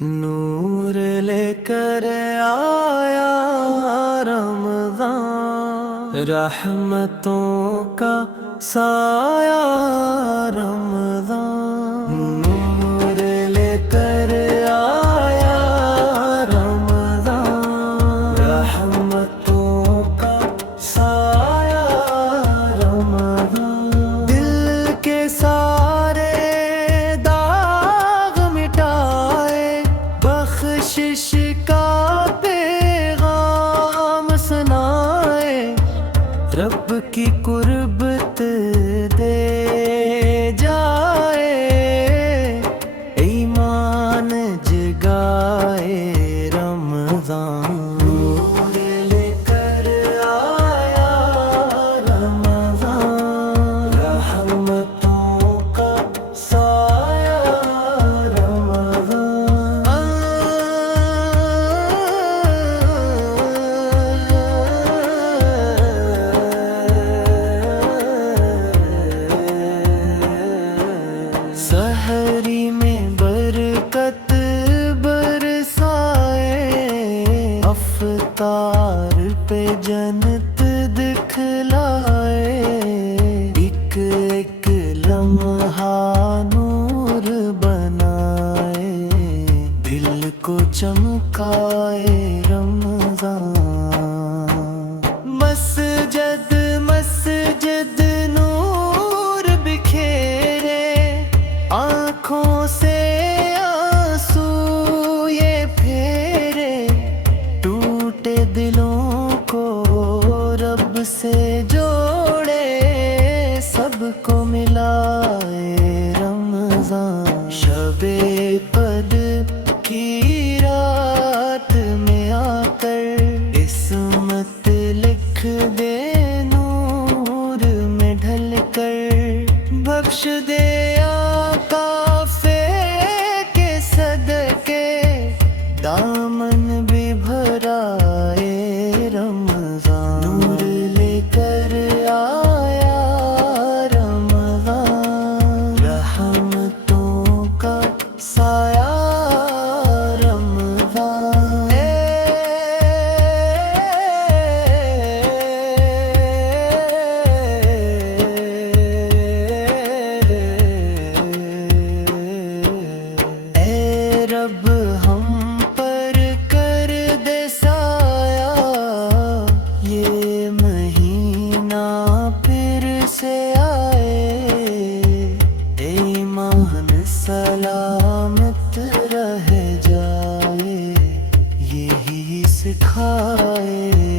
نور لے کر آیا رمضان، رحمتوں کا سایہ رمضان۔ نور لے کر آیا رمضان، رحمتوں کا سایہ رمضان۔ دل کے سارے داغ مٹائے، بخشش کا پیغام سنائے، رب کی قربت دے جائے، ایمان جگائے رمضان۔ نور لے کر آیا رمضان، رحمتوں کا سایہ سحری میں برکت برسائے، افطار پہ جنت دکھلائے، ایک ایک لمحہ نور بنائے، دل کو چمکائے رمضان۔ مسجد مسجد نور بکھیرے، آنکھوں سے آنسو یہ پھیرے، ٹوٹے دلوں کو رب سے جوڑے، سب کو ملائے رمضان۔ شب قدر کی رات میں آ کر عصمت لکھ دے، نور میں ڈھل کر بخش دے دامن بھی بھرائے رمضان۔ نور لے کر آیا رمضان، رحمتوں کا سایہ رمضان۔ اے رب ہم سلامت رہ جائے، یہی سکھائے